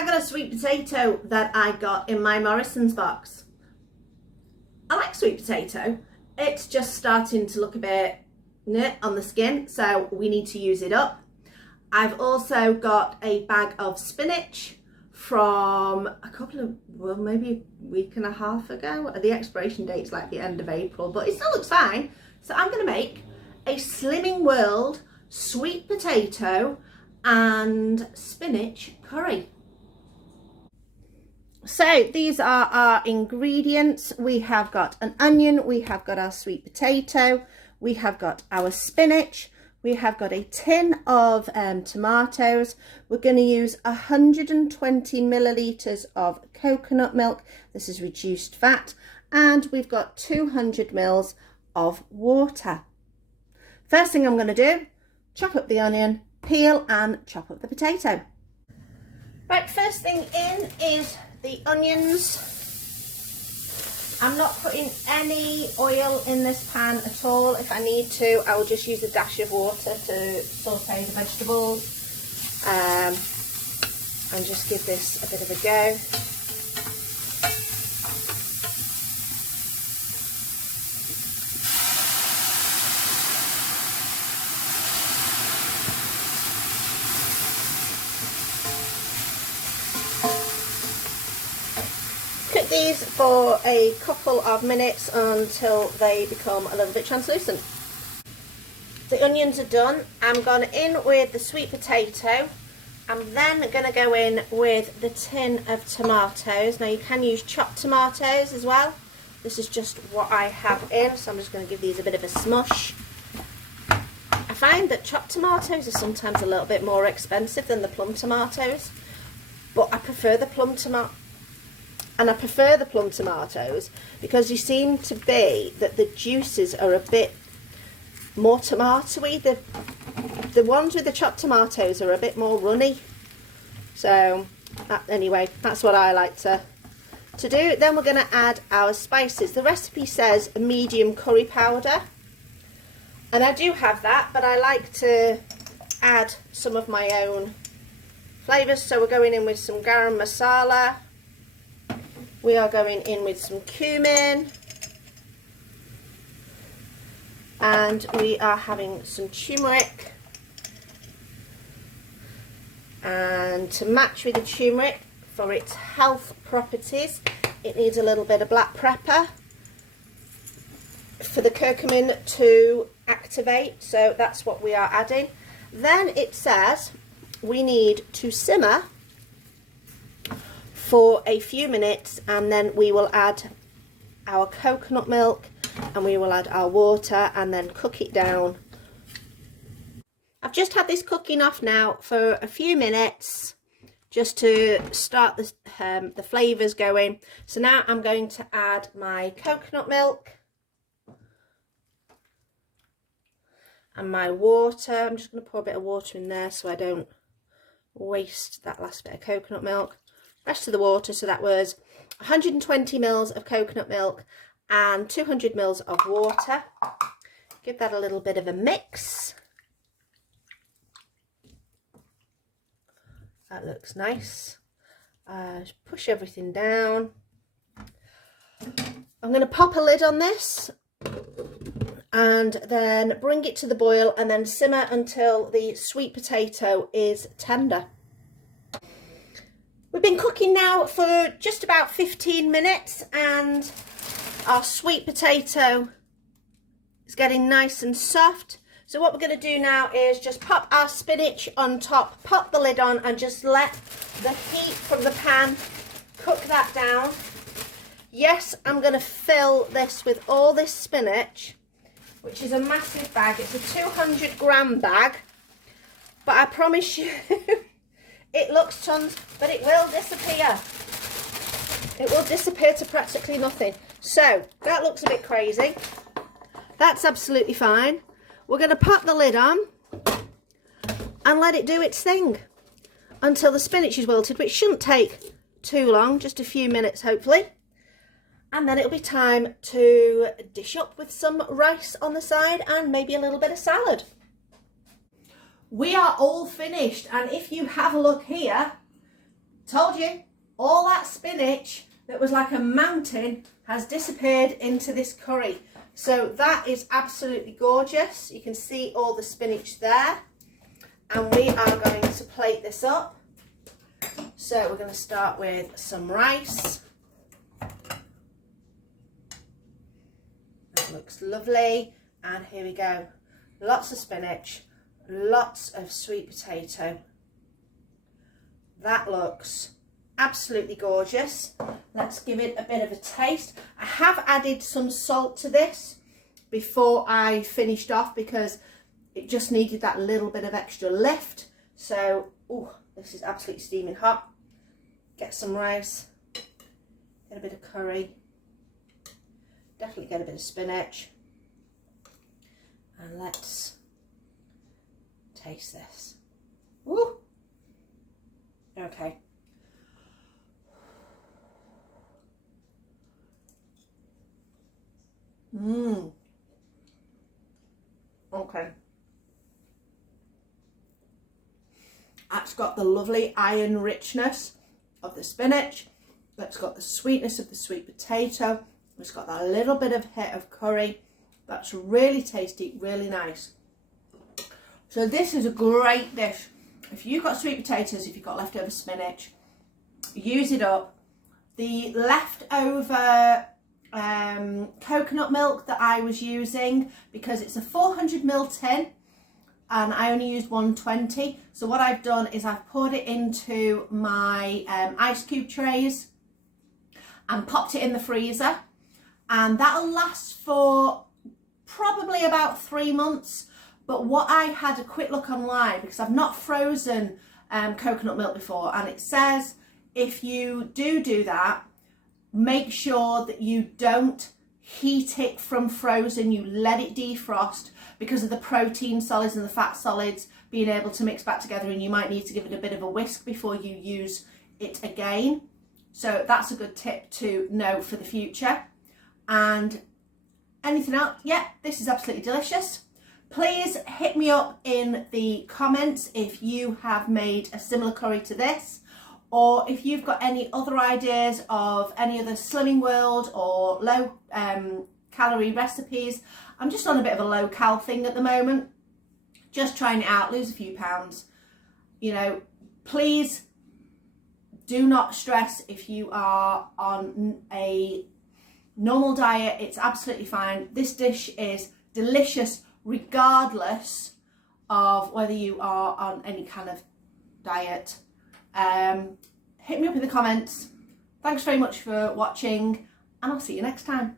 I got a sweet potato that I got in my Morrison's box. I like sweet potato. It's just starting to look a bit on the skin, so we need to use it up. I've also got a bag of spinach from a couple of, well, maybe a week and a half ago. The expiration date's like the end of April, but it still looks fine. So I'm going to make a Slimming World sweet potato and spinach curry. So these are our ingredients. We have got an onion, we have got our sweet potato, we have got our spinach, we have got a tin of tomatoes. We're going to use 120 millilitres of coconut milk. This is reduced fat. And we've got 200 mils of water. First thing I'm going to do, chop up the onion, peel and chop up the potato. Right, first thing in is the onions. I'm not putting any oil in this pan at all. If I need to, I will just use a dash of water to saute the vegetables and just give this a bit of a go. These for a couple of minutes until they become a little bit translucent. The onions are done. I'm going in with the sweet potato. I'm then going to go in with the tin of tomatoes. Now you can use chopped tomatoes as well. This is just what I have in, so I'm just going to give these a bit of a smush. I find that chopped tomatoes are sometimes a little bit more expensive than the plum tomatoes, but I prefer the plum tomato. And I prefer the plum tomatoes because you seem to be that the juices are a bit more tomatoey. The ones with the chopped tomatoes are a bit more runny. So anyway, that's what I like to do. Then we're going to add our spices. The recipe says a medium curry powder. And I do have that, but I like to add some of my own flavours. So we're going in with some garam masala. We are going in with some cumin, and we are having some turmeric, and to match with the turmeric for its health properties, it needs a little bit of black pepper for the curcumin to activate, so that's what we are adding. Then it says we need to simmer for a few minutes, and then we will add our coconut milk and we will add our water and then cook it down. I've just had this cooking off now for a few minutes just to start the flavours going. So now I'm going to add my coconut milk and my water. I'm just going to pour a bit of water in there so I don't waste that last bit of coconut milk. Rest of the water, so that was 120 mils of coconut milk and 200 mils of water. Give that a little bit of a mix. That looks nice. Just push everything down. I'm going to pop a lid on this and then bring it to the boil and then simmer until the sweet potato is tender. We've been cooking now for just about 15 minutes and our sweet potato is getting nice and soft. So what we're going to do now is just pop our spinach on top, pop the lid on and just let the heat from the pan cook that down. Yes, I'm going to fill this with all this spinach, which is a massive bag. It's a 200 gram bag, but I promise you it looks tons, but it will disappear. It will disappear to practically nothing. So that looks a bit crazy. That's absolutely fine. We're going to pop the lid on and let it do its thing until the spinach is wilted, which shouldn't take too long, just a few minutes hopefully. And then it'll be time to dish up with some rice on the side and maybe a little bit of salad. We are all finished, and if you have a look here, Told you, all that spinach that was like a mountain has disappeared into this curry. So that is absolutely gorgeous. You can see all the spinach there. And we are going to plate this up. So we're going to start with some rice. That looks lovely. And here we go. Lots of spinach, lots of sweet potato. That looks absolutely gorgeous. Let's give it a bit of a taste. I have added some salt to this before I finished off because it just needed that little bit of extra lift. So, oh, this is absolutely steaming hot. Get some rice, get a bit of curry, definitely get a bit of spinach. And let's taste this. Woo! Okay. Okay. That's got the lovely iron richness of the spinach. That's got the sweetness of the sweet potato. It's got that little bit of hit of curry. That's really tasty, really nice. So this is a great dish. If you've got sweet potatoes, if you've got leftover spinach, use it up. The leftover coconut milk that I was using, because it's a 400ml tin and I only used 120. So what I've done is I've poured it into my ice cube trays and popped it in the freezer, and that'll last for probably about 3 months. But what I had a quick look online, because I've not frozen coconut milk before, and it says if you do that, make sure that you don't heat it from frozen, you let it defrost, because of the protein solids and the fat solids being able to mix back together, and you might need to give it a bit of a whisk before you use it again. So that's a good tip to know for the future. And anything else? Yeah, this is absolutely delicious. Please hit me up in the comments if you have made a similar curry to this, or if you've got any other ideas of any other Slimming World or low calorie recipes. I'm just on a bit of a low cal thing at the moment, just trying it out, lose a few pounds. You know, please do not stress if you are on a normal diet. It's absolutely fine. This dish is delicious regardless of whether you are on any kind of diet. Hit me up in the comments. Thanks very much for watching, and I'll see you next time.